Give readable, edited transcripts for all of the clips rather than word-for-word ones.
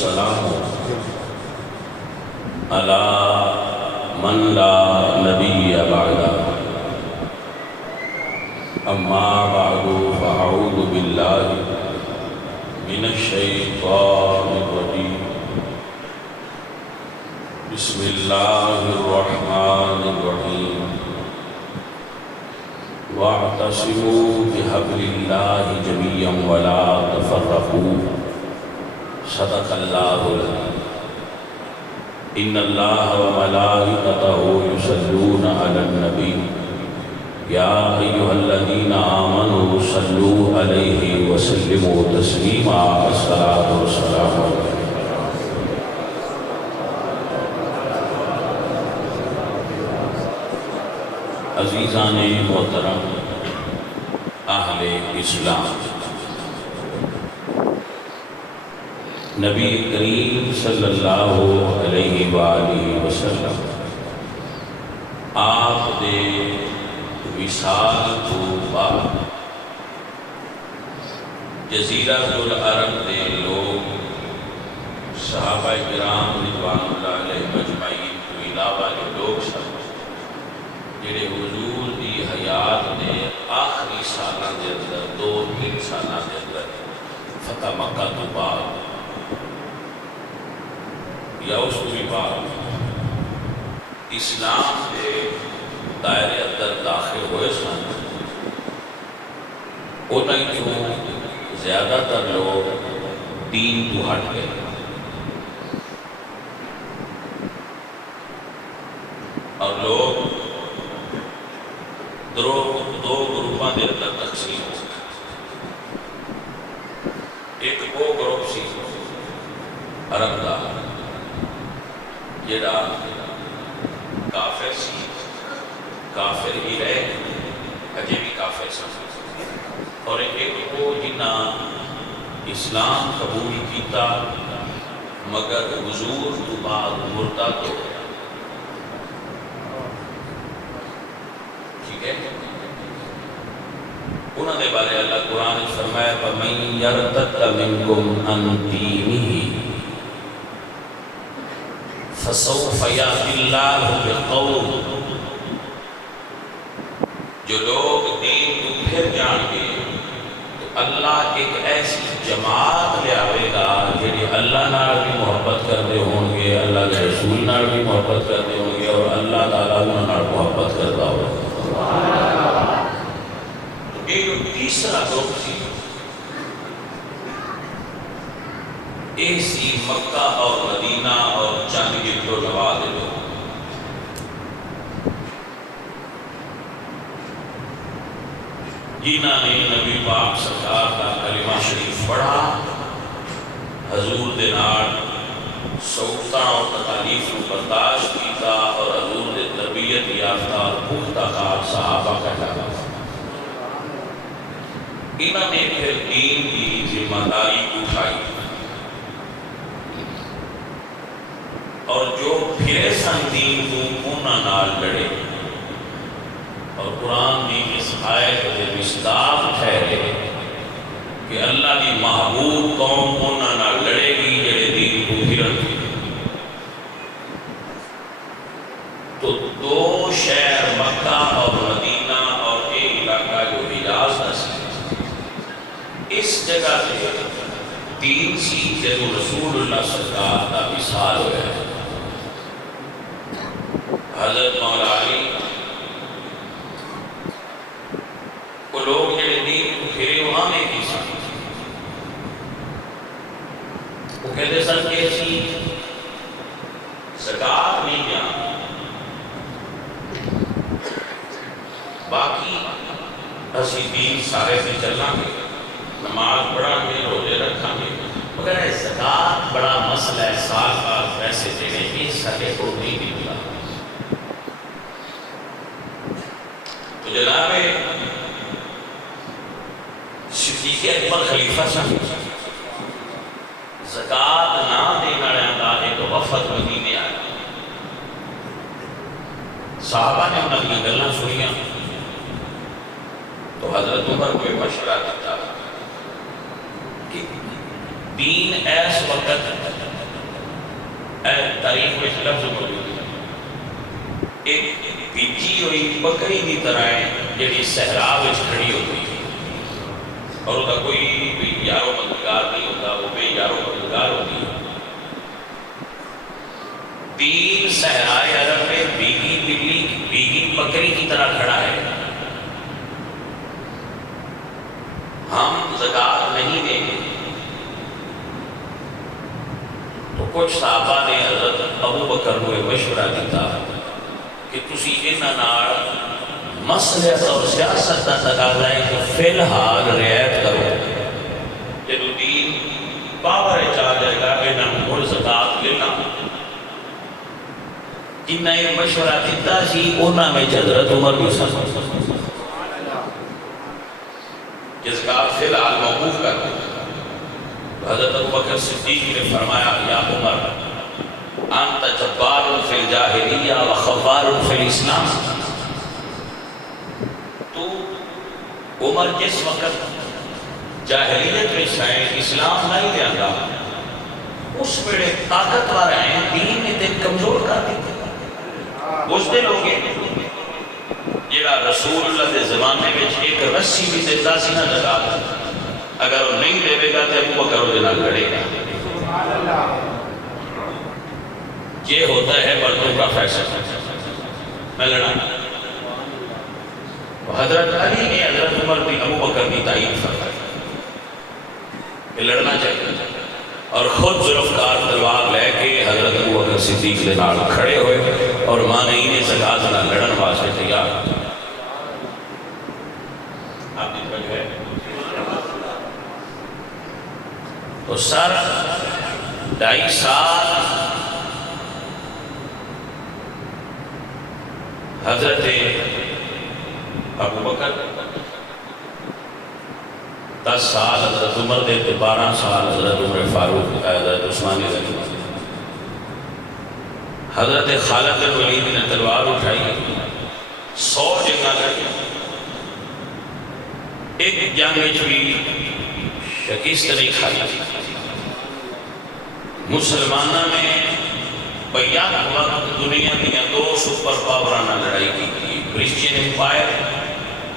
والسلام علی من لا نبی بعدہ اما بعد فاعوذ باللہ من الشیطان الرجیم بسم اللہ الرحمن الرحیم واعتصموا بحبل اللہ جميعا ولا تفرقوا صدق اللہ العظیم ان اللہ وملائکتہ یصلون علی النبی یا ایھا الذین آمنوا صلوا علیہ وسلموا تسلیما الصلاۃ والسلام علیہ عزیزان محترم اہل اسلام، نبی کریم صلی اللہ علیہ وآلہ وسلم آپ دے وصال تو بعد جزیرۃ العرب دے لوگ صحابہ کرام رضوان اللہ علیہ مجمعین تو علاوہ کے لوگ سب جڑے حضور دی حیات نے آخری سالہ دے اندر 2-3 سالہ دے اندر فتح مکہ تو بعد یا اس کو بھی بعد اسلام کے دائرے اندر داخل ہوئے سن، انہیں جو زیادہ تر لوگ دین تو ہٹ گئے اور لوگ دو گروپاں دے اندر تقسیم ہو گئے۔ ایک وہ گروپ سی عرب دا جڑا کافر سی، کافر ہی رہے اجے بھی کافر سن، اور ایک وہ جنہ اسلام قبول کیتا مگر حضور تو بعد مرتد ہو گئے۔ انہوں نے بارے اللہ قرآن نے فرمایا فَمَن يَرْتَدَّ مِنْكُمْ عَنْ دِينِهِ فَسَوْفَ يَأْتِي اللَّهُ بِقَوْمٍ، جو لوگ دین کو پھر جان گے تو اللہ ایک ایسی جماعت لے آئے گا جنہیں اللہ نال بھی محبت کرتے ہوں گے، اللہ کے رسول نال بھی محبت کرتے ہوں گے، اور اللہ تعالیٰ انہوں نال محبت کرتا ہوگا۔ ایک تیسرا گروپ سی، ایسی مکہ اور مدینہ اور چند گرد و نواح دے لوگ، جنہاں نے نبی پاک سرکار کا کلمہ شریف پڑھا، حضور دے نال سوختہ اور تکالیف کو برداشت کیتا، اور حضور دے تربیت یافتہ اور پختہ کار صحابہ کا جاگا۔ انہوں نے پھر دین کی ذمہ داری اٹھائی، اور جو پھرے سن دین کو انہاں نال لڑے، اور قرآن کی اس آیت کے مصداق ٹھہرے کہ اللہ کی محبوب قوم انہاں نال لڑے گی جڑے دین کو پھرن گے۔ تو 2 شہر مکہ اور مدینہ اور ایک علاقہ جو حجاز کا سی، اس جگہ سے دین سی جدو رسول اللہ سرکار کا وصال ہوا ہے۔ حضرت مولا علی وہ لوگ جڑے دین کو پھرے وہاں نے کی سن، وہ کہتے سن کہ اسی زکات نہیں جان، باقی اسی دین سارے سے چلنا گے، نماز پڑھا گے، روزے رکھا گے، مگر زکات بڑا مسئلہ ہے، سال بعد پیسے دینے کی سکے کو نہیں نکلا۔ تو جناب صدیق اکبر خلیفہ سن، زکات نہ دینے والے کا ایک وفد مدینے آیا، صحابہ نے انہوں نے گلاں سنیاں، تو حضرت عمر کو مشورہ دیتا کہ دین ایس وقت تاریخ میں لفظ موجود ہے، ایک بیجی ہوئی بکری کی طرح ہے جی صحرا کھڑی ہوتی ہے اور وہ کوئی بھی یارو مددگار نہیں ہوتا، وہ بے یارو مددگار ہوتی ہے۔ دین صحرائے عرب میں بیگی بلی بیگی بکری کی طرح کھڑا ہے۔ ہم زکوٰۃ نہیں دیں گے تو کچھ صحابہ نے حضرت ابو بکر کو مشورہ دیتا کہ تسی انہاں نال مصلحت اور سیاست کا تقاضا ہے کہ فی الحال رعایت کرو، جب دین پاور چاہ جائے گا انہاں مڑ زکوٰۃ لینا۔ جنہاں یہ مشورہ دیتا سی انہاں میں حضرت عمر بھی سن کہ زکوٰۃ فی الحال موقوف کر دیں۔ حضرت ابو بکر صدیق نے فرمایا یا عمر انت جبار فی الجاہلیہ و خوار فی الاسلام، تو عمر جس وقت جاہلیت میں شاید اسلام نہیں دیا گا اس بڑے طاقتور ہیں، دین نے دن کمزور کر دیتے۔ اس دن ہو گئے جڑا رسول اللہ کے زمانے میں ایک رسی بھی دیتا سی نہ زکوٰۃ، اگر وہ نہیں دے گا تو ابو بکر وہ نال لڑے گا۔ یہ ہوتا ہے مردوں کا فیصلہ، میں لڑا۔ حضرت علی نے حضرت عمر بن ابو بکر کی تائید فرمائی کہ لڑنا چاہیے، اور خود ذوالفقار تلوار لے کے حضرت ابو بکر صدیق کے نال کھڑے ہوئے اور ماں نے انہیں زکوٰۃ نال لڑن واسطے تیار۔ آپ کی وجہ ہے تو سر 2.5 سال حضرت ابو بکر، 10 سال حضرت عمر دے، 12 سال حضرت عمر فاروق، حضرت عثمان غنی۔ حضرت خالد بن ولید نے تلوار اٹھائی، 100 جنگاں لڑی، ایک جنگ بھی شکست نہیں کھائی۔ مسلمانوں نے بیان وقت دنیا دیا 2 سپر پاورانہ لڑائی کی، کرسچین امپائر،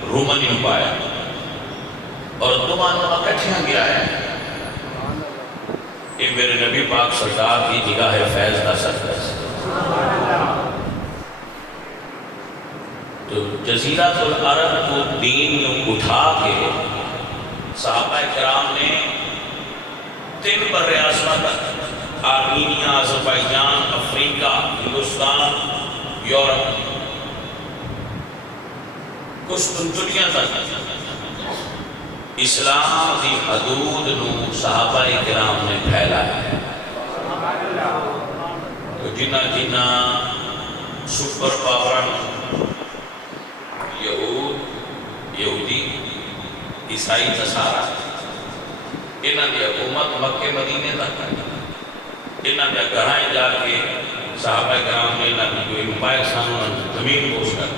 رومن امپائر، اور دونوں اکٹھیاں گیا ہے۔ یہ میرے نبی پاک سرکار کی نگاہ فیض کا صدقہ ہے۔ تو جزیرہ العرب کو دین اٹھا کے صحابہ کرام نے 3 بر اعظم آرمینیا، آذربائیجان، افریقہ، ہندوستان، یورپ، قسطنطنیہ تک اسلام کی حدود نو صحابہ کرام نے پھیلایا ہے۔ تو جنہ جنہ سپر پاورن یہودی، عیسائی، نصارا، انہاں دی حکومت مکہ مدینے تک ہے، انہاں دے گھراں جا کے صحابہ کرام نے انہاں کی کوئی امپائر سامنے زمین بوس کر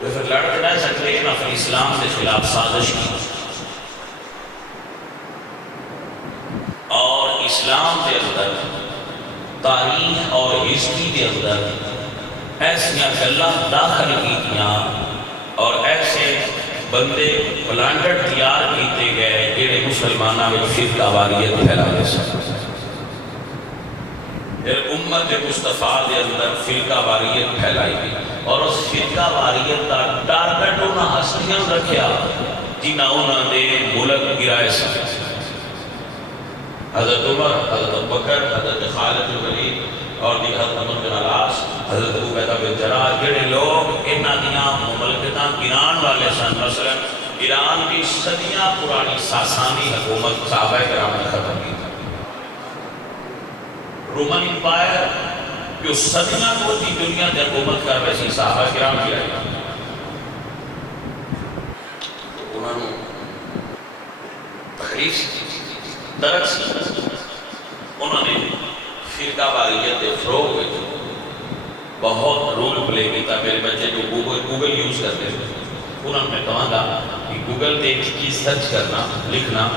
تو پھر لڑ کے نہ سکتے، انہاں پھر اسلام کے خلاف سازش کی، اور اسلام کے اندر تاریخ اور ہسٹری کے اندر ایسیاں گلاں داخل کیتیاں اور ایسے بندے پلانٹر تیار کیتے گئے جڑے مسلمانوں میں فرقہ واریت پھیلائے سن۔ امت مصطفیٰ کے اندر فرقہ واریت پھیلائی گئی، اور اس فرقہ واریت کا ٹارگٹ انہاں ہستیاں رکھیا جنہاں انہاں دے ملک گرائے سن۔ حضرت عمر، حضرت ابو بکر، حضرت خالد بن ولید اور حضرت عمرو بن العاص، حضرت عبیدہ بن جراح، جڑے لوگ انہاں دیاں مملکتاں گران والے سن۔ مثلا ایران کی صدیاں پرانی ساسانی حکومت صحابہ کرام نے ختم کی۔ رومن امپائر جو صدیاں پوری دنیا کی حکومت کر رہے سی، صحابہ کرام کی آئی، انہوں نے تخریف درک سی، انہوں نے فرقہ واریت کے فروغ میں بہت رول پلے کیتا۔ میرے بچے جو گوگل یوز کرتے ہیں انہوں نے کہا گا کہ گوگل تے ایک چیز سرچ کرنا، لکھنا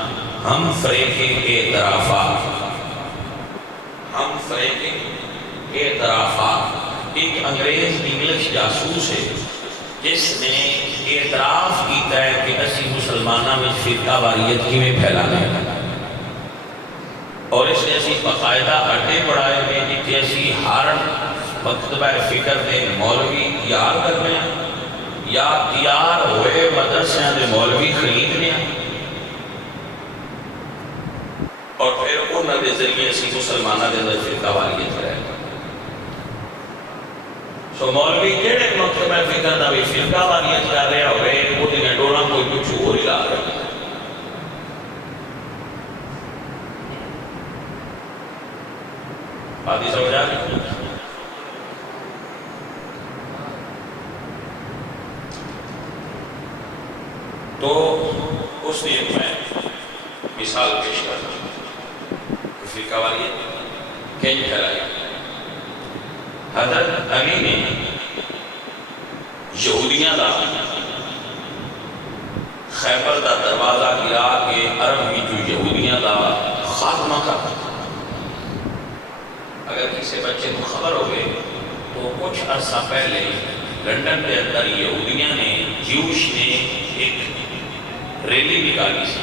ہم فریق اعترافات، ہم فریقنگ اعترافات، ایک انگریز انگلش جاسوس ہے جس نے اعتراف کیتا ہے کہ اسی مسلمانوں میں فرقہ واریت کی میں پھیلانا ہے، اور اس نے اسی باقاعدہ اڈے بڑھائے میں جتنے اسی ہر مکتبہ فکر دے مولوی تیار کرنے یا تیار ہوئے مدرسے دے مولوی خریدنے، اور پھر انہوں نے ذریعے اسی مسلمانہ دے اندر فرقہ واریت کرے. سو مولوی جیڑے مکتبہ فکر دا بھی فرقہ واریت کر رہے ہوئے وہ دن ڈولا کوئی کچھ ہو ہی لا رہے. باتیں سمجھ آ گئی؟ تو اس لیے میں مثال پیش کرتا ہوں کہ فرقہ واریت کہیں پھیلائی. حضرت علی نے یہودیاں دا خیبر دا دروازہ گرا کے عرب کی جو یہودیاں دا خاتمہ کر. اگر کسی بچے کو خبر ہوئے تو کچھ عرصہ پہلے لندن کے اندر یہودیاں نے جیوش نے ایک ریلی نکالی سی.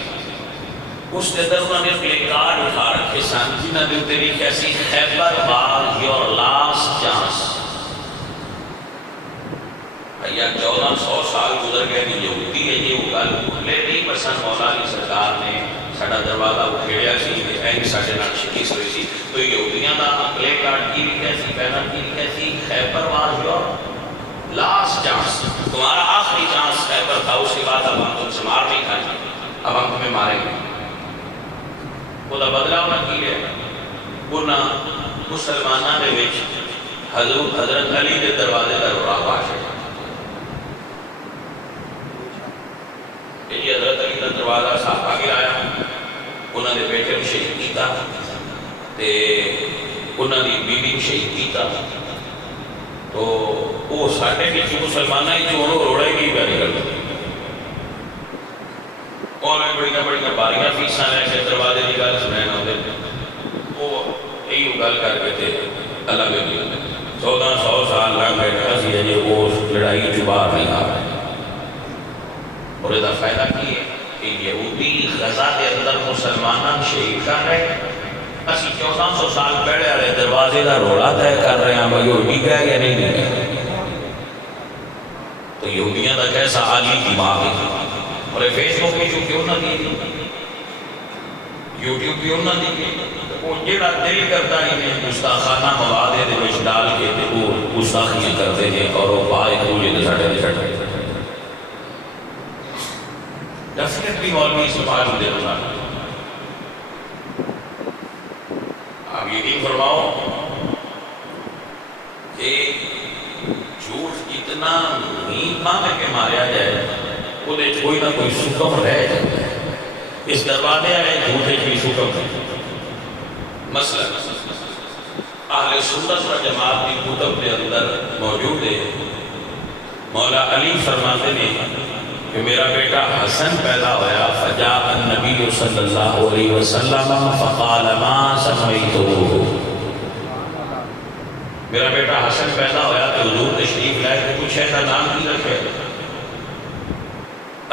اس کے اندر انہوں نے پلے کارڈ اٹھا رکھے سن جنہوں نے اتنی کیسی خیبر واز یور لاسٹ چانس. یا 1400 سال گزر گئے نہیں یہودی ہے یہ گل بھولے نہیں. پسند مولا علی سرکار نے ساڈا دروازہ اکھیڑیا سی اینگ ساڈے نال شکست ہوئی سی. تو یہودیاں دا پلے کارڈ کی لکھا سی پینل کی لکھا سی خیبر واز یور لاسٹ چانس. تمہارا آخری چانس خیبر تھا، اس کے بعد اب ہم تم سے مار نہیں کھائیں گے، اب ہم تمہیں ماریں گے. وہ بدلا انہوں کی ہے انہوں مسلمانوں دے وچ حضرت علی دے دروازے دا روڑا پاش ہے. یہ حضرت علی دا دروازہ صحابہ گرایا، انہوں نے بیٹے کو شہید کیتا تے انہوں نے بیوی شہید کیتا. تو وہ ساڈے وچ مسلماناں ہی جو روڑے کی بیان کرتے اور بڑی بڑی باریاں فیساں لے کے دروازے کی گل سنائے نہ وہ یہی گل کر کے تھے اللہ کے 1400 سال لگ گئے اسی اجے اس لڑائی چ باہر نہیں آ رہے. اور اس کا فائدہ کی ہے کہ یہودی غزہ کے اندر مسلمانوں شہید کر رہے، اسی 1400 سال پہلے والے دروازے کا روڑا طے کر رہے ہیں بھائی یہودی گئے یا نہیں گئے. تو یہودیاں کا کیسا عالی دماغ ہے. اور فیس بک بھی کیوں نہ دی، یوٹیوب بھی انہوں نے دی. وہ جڑا دل کرتا ہی نہیں گستاخانہ مواد دے وچ ڈال کے تے وہ گستاخیاں کرتے ہیں اور وہ پائے کوجے دے ساڈے دے ساڈے ڈیفینیٹلی مولوی سماج دے بنا. آپ یقین فرماؤ کہ جھوٹ اتنا نیند ماں میں کہ ماریا جائے وہ کوئی نہ کوئی سکم رہ جاتا ہے. اس دروازے آئے جھوٹے کی سکم ہے. مثلا اہل سنت و جماعت کی کتب کے اندر موجود ہے مولا علی فرماتے ہیں کہ میرا بیٹا حسن پیدا ہویا فجاء النبی صلی اللہ علیہ وسلم فقال ما سمیتوہ. میرا بیٹا حسن پیدا ہویا تو حضور تشریف لائے کہ کچھ ایسا نام کی رکھے.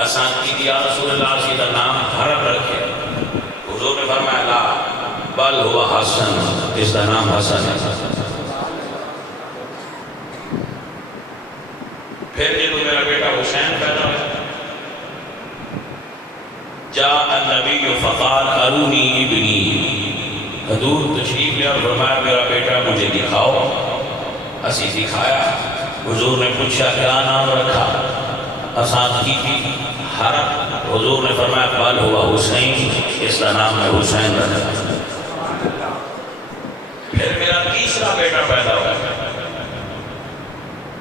اسان کی یا رسول اللہ صلی اللہ نام حرم رکھے. حضور نے فرمایا لا بل ہوا حسن، اس کا نام حسن ہے. پھر جب میرا بیٹا حسین پیدا ہوا جاء النبی فقال ارونی ابنی. حضور تشریف لے اور فرمایا میرا بیٹا مجھے دکھاؤ. اسی دکھایا. حضور نے پوچھا کیا نام رکھا؟ اسان کی حرم. حضور نے فرمایا بل ہوا حسین، اس کا نام ہے حسین رکھا. پھر میرا تیسرا بیٹا پیدا ہوا.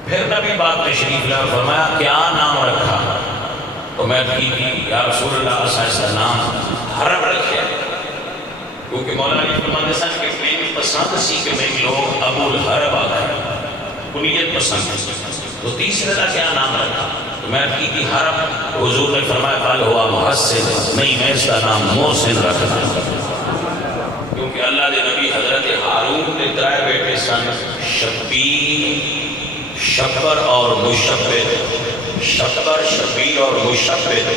پھر نبی بات تشریف لے اور فرمایا کیا نام رکھا؟ تو میں کی یا رسول اللہ صلی اللہ علیہ وسلم نام حرم رکھے. کیونکہ مولانا علی فرماتے سن کہ میں پسند سی کہ میں لوگ ابو الحرب آ گئے، کنیت پسند. تو تیسرے کا کیا نام رکھا؟ تو میں کی حرم. حضور نے فرمایا بل ہوا محسن، نہیں میں اس کا نام محسن رکھنا. کیونکہ کہ اللہ دے نبی حضرت ہارون نے ترائے بیٹے سن، شبیر، شبر اور مشبر، شبر، شبیر اور مشبر،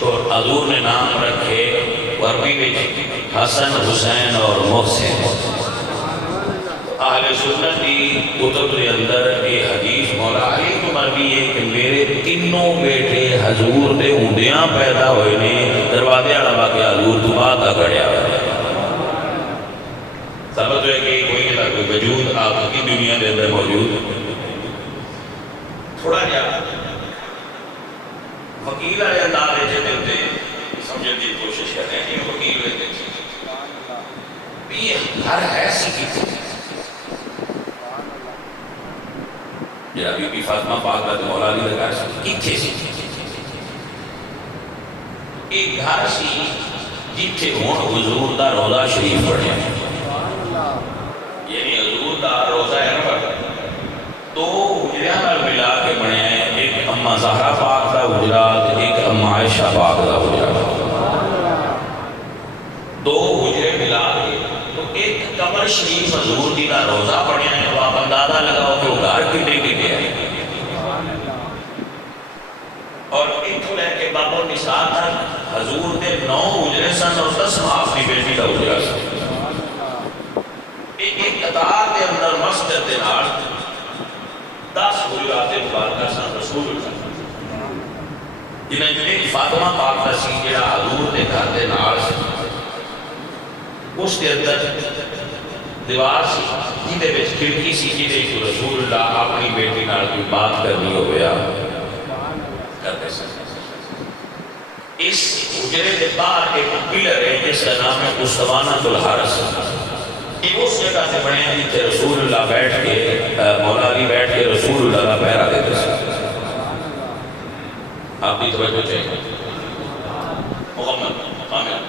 تو حضور نے نام رکھے عربی میں حسن، حسین اور محسن۔ اہل سنت کی کتب کے اندر یہ حدیث مولا علی کو مربی ہے کہ میرے تینوں بیٹے حضور دے ہوندیاں پیدا ہوئے نے، دروازے والا واقعہ حضور تو بعد کا گھڑیا ہے۔ ثابت ہے کہ کوئی نہ کوئی وجود آپ کی دنیا کے اندر موجود ہے۔ تھوڑا جا وکیل والے انداز سے ہوتے سمجھنے کی کوشش کرتے ہیں کہ وکیل ہوتے یہ ہر ایسی کی جا بی بی فاطمہ پاک کا مولا علی کا گھر سی کتھے سی، ایک گھر سی جتھے ہون حضور دا روضہ شریف پڑھیا، یعنی حضور دا روضہ ہے نا تو حجریاں نال ملا کے بنیا ہے، ایک اماں زہرا پاک دا حجرا، ایک اماں عائشہ پاک دا حجرا، دو حجرے ملا کے تو ایک قبر شریف حضور دی دا روضہ پڑھیا ہے۔ تو آپ اندازہ لگاؤ کہ وہ گھر کتنے کے ہے، اور اتھو لے کے باب النساء تک حضور دے 9 حجرے سن اور 10 اپنی بیٹی دا حجرا سن۔ ایک قطار کے اندر مسجد دے نال 10 حجرات مبارکہ سن رسول اللہ، جنہیں فاطمہ پاک دا سی جڑا حضور دے گھر دے نال سی، اس کے اندر دیوار سی جیدے وچ کھڑکی سی جیدے کو رسول اللہ اپنی بیٹی نال کوئی بات کرنی ہو گیا کرتے سن۔ اس حجرے کے باہر ایک پلر ہے جس کا نام ہے اسطوانۃ الحرس، یہ اس جگہ سے بنے ہیں جتنے رسول اللہ بیٹھ کے مولا علی بیٹھ کے رسول اللہ کا پہرا دیتے سن۔ آپ کی توجہ چاہیے محمد آمین۔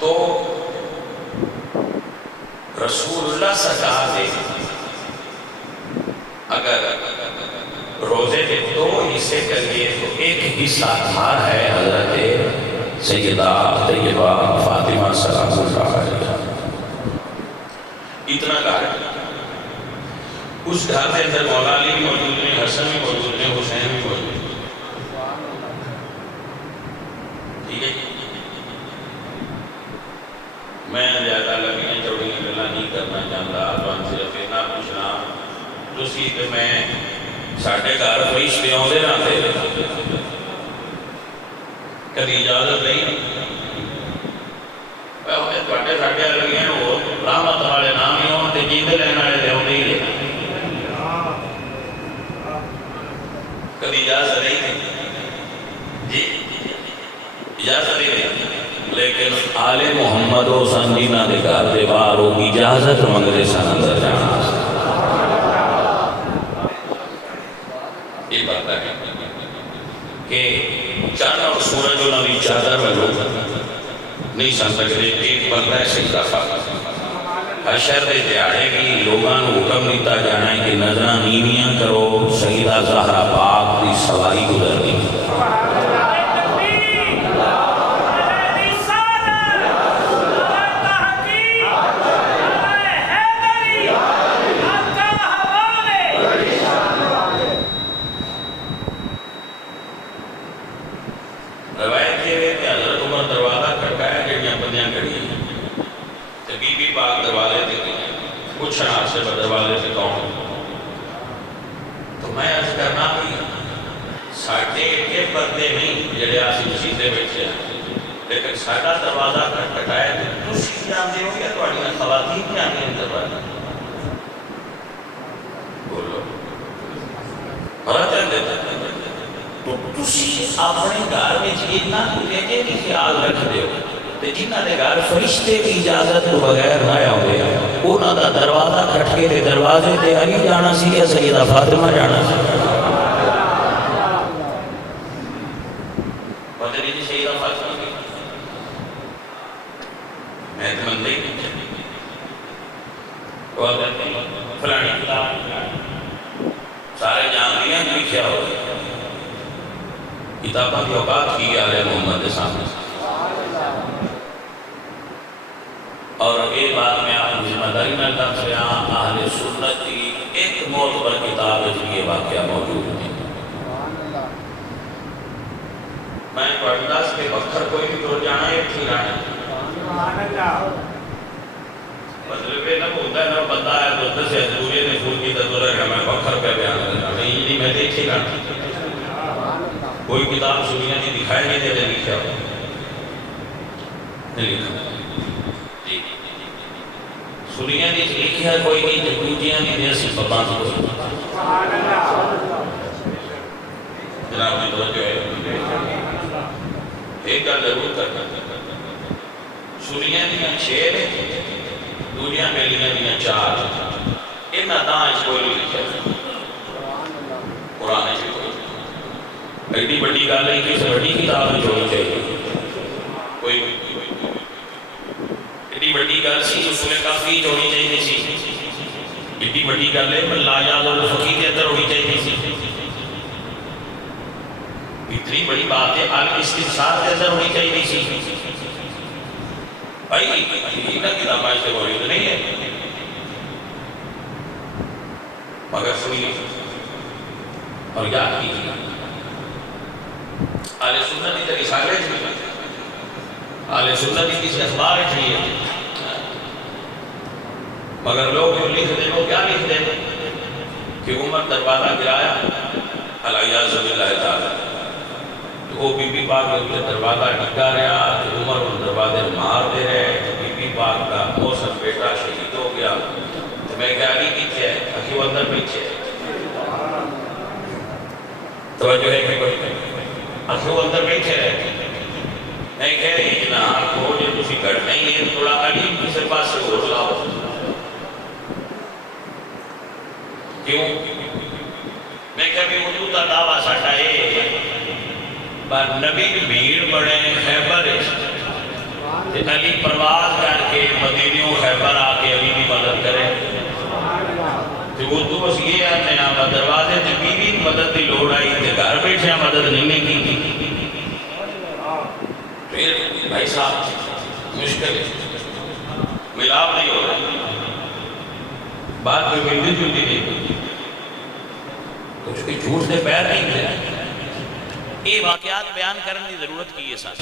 تو رسول اللہ سرکار دے اگر روزے کے 2 حصے کریے تو ایک حصہ دھار ہے حضرت سیدہ طیبہ فاطمہ سلام اللہ علیہ، اتنا گھر اس گھر کے اندر مولا علی بھی موجود ہیں، حسن بھی موجود ہیں، حسین بھی موجود ہیں، ٹھیک ہے۔ میں زیادہ لگیاں چوڑیاں گلاں نہیں کرنا چاہتا، تو صرف اتنا پوچھنا تسی کہ میں ساڈے گھر فرشتے آندے رہندے کدی اجازت نہیں تواڈے ساڈے لگیاں وہ رحمت والے نام ہی ہون تے جیندے رہن والے تے آندے ہی رہے، کدی اجازت نہیں جی اجازت نہیں، لیکن آل محمد و سن جنہ دے گھر دے باہر وہ اجازت منگدے سن اندر جانا۔ یہ بات ہے کہ چاند اور سورج انہوں نے چادر میں لوگ نہیں سن سکتے، ایک بندہ ہے سجدہ خاک۔ حشر دے دیاڑے بھی لوگاں کو حکم دیتا جانا ہے کہ نظراں نیویاں کرو، سیدہ زہرا پاک دی سواری گزر گئی۔ دروازے سے کون تو میں عرض کرنا بھی ساڑھے کے پردے نہیں جڑے آسی مسیطے بیٹھے ہیں، لیکن ساڑھا دروازہ کھٹکھٹائے تو تسی جانتے ہو یا تواڈیاں خواتین کیا ہیں دروازہ بولو بڑا چل دیتا تو تسی اپنے گھر میں اتنا لیکے بھی خیال رکھ دے ہو تے جنہ دے گھر فرشتے کی اجازت تو بغیر نہ آئے انہاں دا دروازہ کھٹکے تے دروازے تے علی جانا سی یا سیدہ فاطمہ جانا سی؟ پتہ نہیں سیدہ فاطمہ کی میں تو من نہیں وہ کہتے ہیں فلانی سارے جان دیا لکھیا ہو کتابہ کی اوقات کی آل محمد سامنے اور ایک بات میں آپ کو ذمہ داری میں کر سے اہل سنت کی ایک موت پر کتاب ہے جن یہ واقعہ موجود ہے. میں پڑھداس کے بکھر کوئی بھی تو جانا ہے تھی رانا مطلب یہ نہ ہوتا ہے نہ بندہ ہے تو دس ہے ضروری نے پھول کی ضرورت ہے میں بکھر پہ بیان کرنا نہیں میں دیکھے گا کوئی کتاب سنیا نہیں دکھائی نہیں دے لکھا نہیں لکھا سنیا نہیں لکھا کوئی نہیں جبوتیاں نہیں دے سی ببان کوئی جناب نے توجہ ہے ایک گل ضرور کرنا سنیا دیا 6 نے دنیا میں لیاں دیا 4 ان دانش کوئی نہیں لکھا قرآن سے کوئی ایڈی بڑی گل ہے کہ اس بڑی کتاب میں چھوڑی چاہیے کوئی ایڈی بڑی گل سی اس میں کافی چھوڑی چاہیے سی ایڈی بڑی گل ہے پر لا یاد اور فقیر کے اندر ہونی چاہیے سی اتنی بڑی بات ہے آگے استفسار کے اندر ہونی چاہیے سی بھائی یہ کتاب آج سے موجود نہیں ہے مگر سنیے اور یاد کیجیے اہل سنت کی رسالے چاہیے اہل سنت کی کسی اخبار چاہیے مگر لوگ جو لکھ دیں وہ کیا لکھ دیں کہ عمر دروازہ گرایا علیہ باللہ تعالی تو وہ بی بی پاک کے دروازہ ڈگا رہا تو عمر ان دروازے مار دے رہے بی بی پاک کا موسم بیٹا شہید ہو گیا تو میں کہا نہیں پیچھے ہے اکھی وہ اندر پیچھے ہے توجہ ہے کہ کوئی اکھی وہ اندر پیچھے ہے میں کہہ رہی کہ نا آپ کو جو تسی گھڑ نہیں ہے تھوڑا علیم کسے پاس سے ہو لاؤ کیوں میں کہہ بھی وجودہ دعویٰ ساٹھا ہے پر نبی بھیڑ بڑے خیبر علی پرواز کر کے مدینیوں خیبر آ کے علی کی مدد کرے تو وہ تو بس یہ آتے ہیں آپ دروازے تے بیوی مدد کی لوڑ آئی تے گھر بیٹھے مدد نہیں کی پھر بھائی صاحب مشکل ہے ملاپ نہیں ہو رہا بات میں ملتی جلتی نہیں کچھ بھی جھوٹ سے پیر نہیں دے یہ واقعات بیان کرنے کی ضرورت کی ہے ساتھ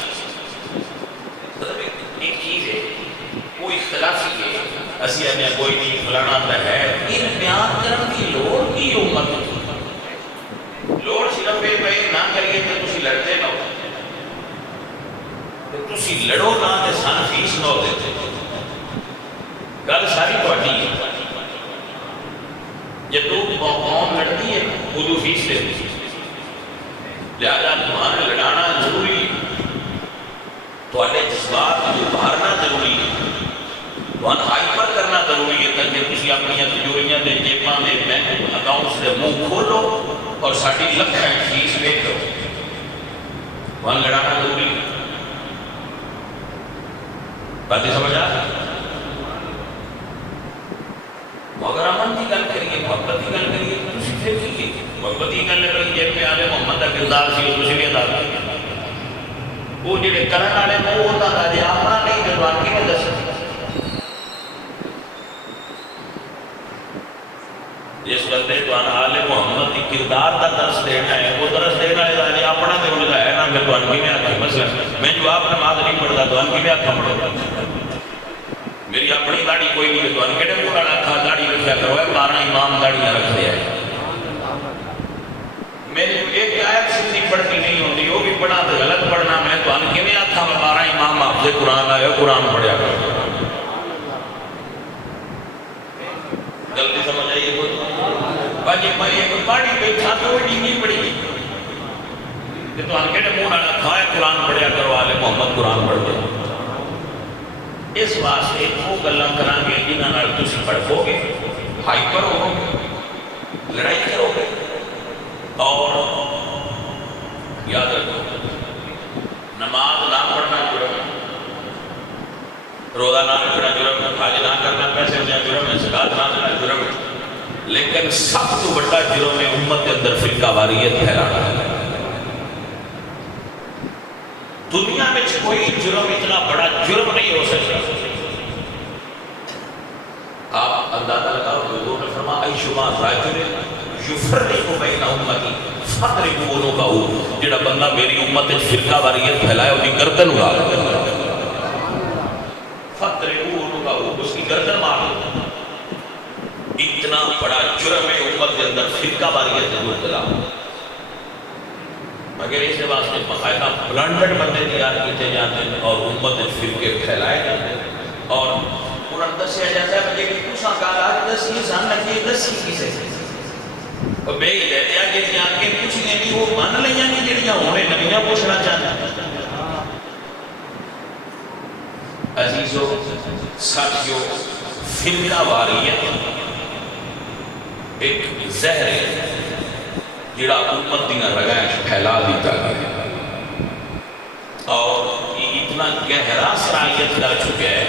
ایک چیز ہے کوئی اختلافی ہے اسی ہمیں کوئی نہیں فلانا تا ہے یہ بیان کرنے کی لوڑ کی امت لوڑ صرف یہ نہ کریے تو تسی لڑتے نہ ہو تسی لڑو نہ تے سن فیس نہ دیتے گل ساری پارٹی ہے جب لوگ قوم لڑتی ہے اردو فیس دیتے لہذا تمہارے لڑانا ضروری ہے تمہارے جذبات کو ابھارنا ضروری ہے تمہارا ہائپر کرنا ضروری ہے تاکہ کسی اپنی تجوریاں دے جیباں دے بینک اکاؤنٹس دے منہ کھولو اور ساڑھی لکھیں فیس بیٹھو تمہارا لڑانا ضروری ہے باتیں سمجھ آ مگر امن کی گل کریے محبت کی گل کریے تو پھر کیجیے محبت کی گل کریے جیب میں آلے محمد کا کردار سی اس بھی ادا کیا وہ جڑے کرن والے وہ ہوتا تھا جی اپنا نہیں جذبات کی میں دس جس بندے تو آلے محمد کی کردار کا درس دینا ہے وہ درس دینا ہے جی اپنا تو انہوں ہے نا میں تو انکی میں آتی مثلا میں جو آپ نماز نہیں پڑھتا تو انکی میں آتا پڑھتا میری اپنی داڑھی کوئی نہیں تو ان کے نے پورا رکھا داڑھی رکھا کرو ہے 12 امام داڑیاں رکھ دیا ہے میری ایک آیت سنی پڑھتی نہیں ہوتی وہ بھی پڑھا تو غلط پڑھنا میں تو ان کے میں آتا میں 12 امام آپ سے قرآن آیا قرآن پڑھیا کرو جلدی سمجھ آئیے کوئی باقی میں ایک پاڑی بیٹھا تو وہ نہیں پڑھی تو ان کے نے منہ نہ رکھا ہے قرآن پڑھیا کرو آلے محمد قرآن پڑھ دیا اس واسطے وہ گلاں کران گے جنہاں نال تسی پڑھو گے ہائپر ہو گے لڑائی کرو گے اور یاد رکھو نماز نہ پڑھنا جرم ہے روزہ نہ رکھنا جرم ہے حج نہ کرنا پیسے دینا جرم ہے زکات نہ دینا جرم ہے لیکن سب تو بڑا جرم ہے امت کے اندر فرقہ واریت پھیلانا ہے دنیا میں کوئی جرم اتنا بڑا جرم نہیں ہو سکتا اندازہ لگاؤ کہ حضور نے فرمایا ایشما رجل یفرق بین امتی فاضربوا عنقہ، جڑا بندہ میری امت وچ فرقہ واریت پھیلائے اس کی گردن اڑا دو، فاضربوا عنقہ، اس کی گردن مار دو۔ اتنا بڑا جرم ہے امت کے اندر فرقہ واریت ضرور پھیلا، مگر اس واسطے باقاعدہ بلانڈڈ بندے تیار کیتے جاتے ہیں اور امت فرقے پھیلائے جاتے ہیں، اور قرآن دسیا جاتا ہے کہ تساں گل اج دسی سن لگی دسی کسے اور بے ہی لیتے ہیں کہ جان کے کچھ نہیں وہ مان لیاں گے جڑیاں ہونے نبیاں پوچھنا چاہتے ہیں۔ عزیزو ساتھیو، فرقہ واریت ایک زہر ہے جڑا امت دیاں رگائیں پھیلا دیتا ہے اور یہ اتنا گہرا سرائیت کر چکا ہے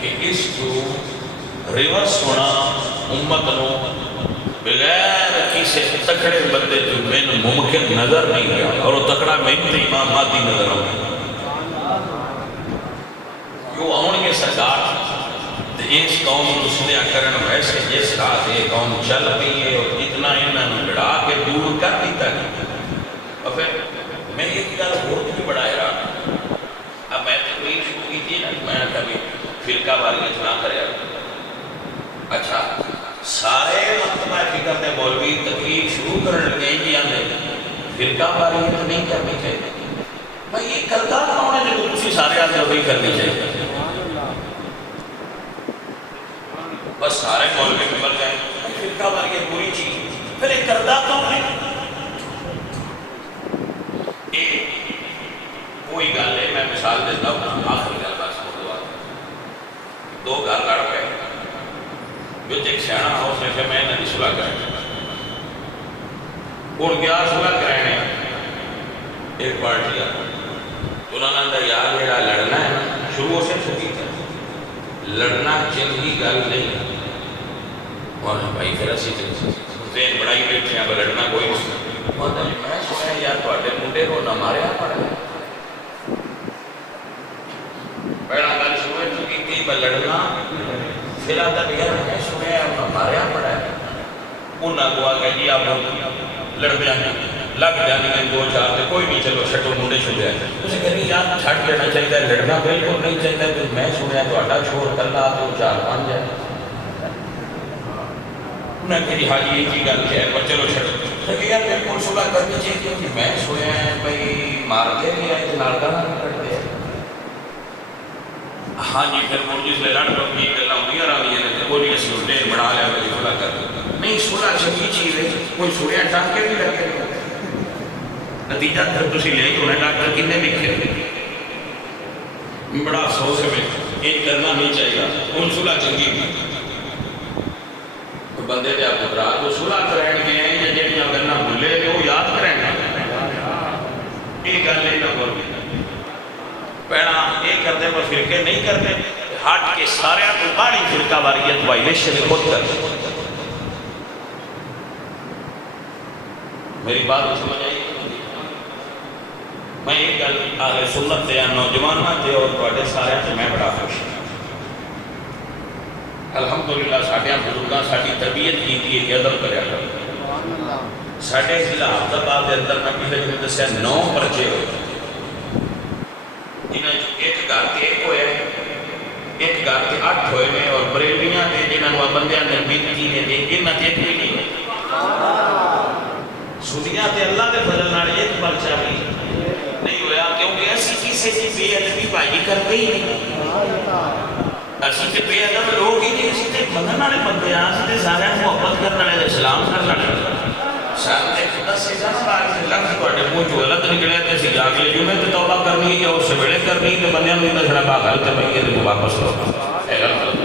کہ اس کو ریورس ہونا امت نو بغیر کسی تکڑے بندے جو میں ممکن نظر نہیں گیا، اور وہ تکڑا میں تے امام مہدی نظر آؤں کیوں آؤں گے سرکار اس قوم مسلح کرن ویسے جس راہ یہ قوم چل رہی ہے اور اتنا انہوں نے لڑا کے دور کر دیتا ہے۔ اور پھر میں ایک گل ہو بھی بڑا حیران، اب میں تقریر شروع کی تھی نا، میں کبھی فرقہ واریت نہ کرے، اچھا سارے مکتبہ فکر نے مولوی تقریر شروع کرنے لگے جی آنے فرقہ واریت نہیں کرنی چاہیے۔ بھائی یہ کرتا کون ہے جو تسی سارے آتے وہی کرنی چاہیے؟ بس سارے مولوی میں مل گئے فرقہ واریت بری چیز، پھر ایک کردہ کون ہے؟ کوئی گل ہے، میں مثال دیتا ہوں، آخری گل بس ہو دو گھر لڑ گئے، جو ایک سیاح ہو اس نے کہ میں انہیں صلح کریں اور گیا صلح کرنے ایک پارٹی انہوں نے اندر یار میرا لڑنا ہے شروع سے چھوٹی تھا لڑنا چنگی گل نہیں، اور بھائی پھر اسی ذہن بڑائی بیٹھے ہیں لڑنا کوئی نہیں، میں سنا یار تھوڑے منڈے کو نہ ماریا پڑا ہے، پہلا گل شروع چکی تھی میں لڑنا، پھر آتا بھیا میں سنا نہ ماریا پڑا ہے، انہوں کو آگے جی آپ لڑ دیا لگ جانے گے دو چار دے کوئی نہیں، چلو چھٹو منڈے چھوڑے ہیں اسے کہیں یار چھٹ لینا چاہیے، لڑنا بالکل نہیں چاہیے، کہ میں سنیا تو اڈا چھوڑ کرنا تو چار بن جائے، انہیں کہی حاجی ایک ہی گل ہے پر چلو چھٹو، کہ یار بالکل صلح کرنی چاہیے کیونکہ میں سنیا ہے بھائی مار دے گیا ہے نالکا نہ کٹ دے، ہاں جی پھر وہ جس لے لڑ پڑ کی گلہ ہوئی رہی ہے کوئی اس کو ڈیر بڑھا لیا کہ صلح کر نہیں، صلح چنگی چیز ہے، کوئی سنیا ٹانکے بھی لگے نتیجہ پھر تسی لے تو انہیں ڈاکٹر کنے لکھے بڑا افسوس ہے میں یہ کرنا نہیں چاہیے، ان صلح چنگی بندے دے آپ برات وہ صلح کریں گے یا جڑیاں گلاں بھولے گے وہ یاد کریں گے، یہ گل نہیں نہ بول پہنا یہ کرتے پر فرقے نہیں کرتے، ہٹ کے سارے کو بڑی فرقہ واریت وائلیشن خود کرتے۔ میری بات سمجھ آئی؟ میں ایک گل اہل سنت یا نوجوان تے اور بڑے سارے سے میں بڑا خوش ہوں، الحمدللہ ساڈے بزرگاں ساڈی تربیت کی تھی کہ ادب کریا کرو، ساڈے ضلع آباد کے اندر میں پہلے جو دسیا 9 پرچے ہوئے، جنہیں ایک گھر کے ایک ہوئے، ایک گھر کے 8 ہوئے ہیں، اور بریلیاں دے جنہوں بندیاں نے بنتی نے دے انہاں تے ایک بھی نہیں ہوئے، سنیاں تے اللہ دے فضل نال ایک پرچہ بھی نہیں ہویا، کیونکہ ایسی کسی کی بے ادبی بھائی کرتے ہی نہیں، ایسی تے بے ادب لوگ ہی نہیں، اسی تے منن والے بندے آ تے سارے محبت کرنے والے اسلام کرنے والے سارے خدا سے جانا باہر لفظ تواڈے منہ چوں غلط نکلے تے سی اگلے جمعے تے توبہ کرنی ہے اس ویلے کرنی تے بندیاں نوں دسنا باہر تے بھئی یہ واپس لو اے غلط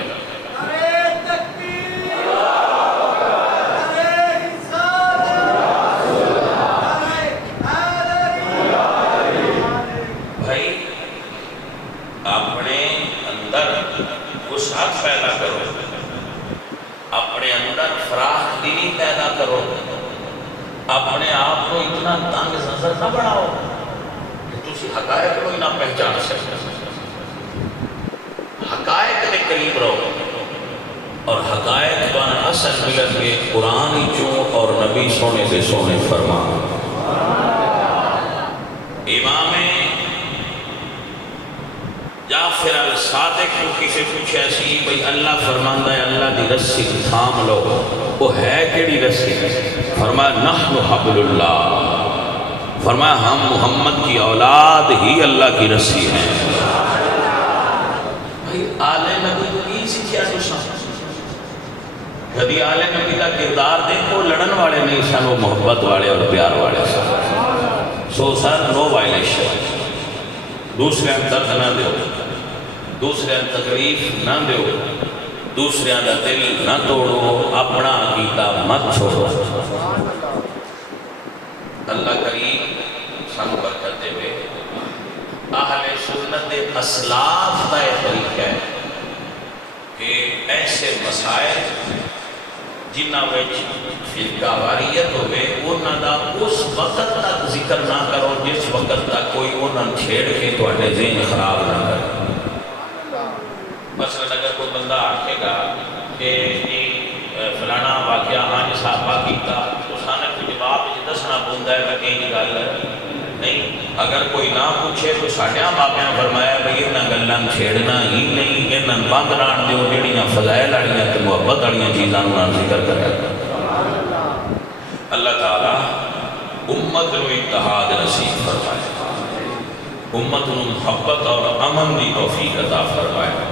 اپنے آپ کو اتنا تنگ نظر نہ بڑھاؤ کہ تسی حقائق کو ہی نہ پہچان سکتے، حقائق کے قریب رہو اور حقائق اصل ملت کے قرآن چوں اور نبی سونے دے سونے فرمان امام جعفر الصادق کو کسی پوچھا سی بھئی اللہ فرماندہ ہے اللہ دی رسی تھام لو وہ ہے کیڑی رسی؟ فرمایا نحن حبل اللہ، فرمایا ہم محمد کی اولاد ہی اللہ کی رسی ہیں۔ بھئی آل نبی کی سکھیا تو سا کبھی آل نبی کا کردار دیکھو لڑن والے نہیں سن، وہ محبت والے اور پیار والے سن۔ سو سر نو وائلیشن، دوسرے درد نہ دیو، دوسرے تکلیف نہ دیو، دوسرے دا دل نہ توڑو، اپنا عقیدہ مت چھوڑو۔ اللہ کریم سن برکت دے وے۔ اہل سنت اسلاف کا یہ طریقہ ہے کہ ایسے مسائل جنہ وچ فرقہ واریت ہوئے انہاں دا اس وقت تک ذکر نہ کرو جس وقت تک کوئی انہاں چھیڑ کے تواڈے ذہن خراب نہ کرے۔ مثلا اگر کوئی بندہ آکھے گا کہ فلانا واقعہ ہاں صحابہ کیتا تو سانے کو جواب دسنا پوندا ہے کہ یہ گل نہیں۔ اگر کوئی نہ پوچھے تو ساڈیاں باپیاں فرمایا بھئی انہاں گلاں چھیڑنا ہی نہیں، انہاں بند رہن دیو، جڑیاں فضائل والیاں تے محبت والیاں چیزاں نوں ذکر کریا۔ اللہ تعالیٰ امت نو اتحاد نصیب فرمائے، امت نو محبت اور امن دی توفیق عطا فرمائے۔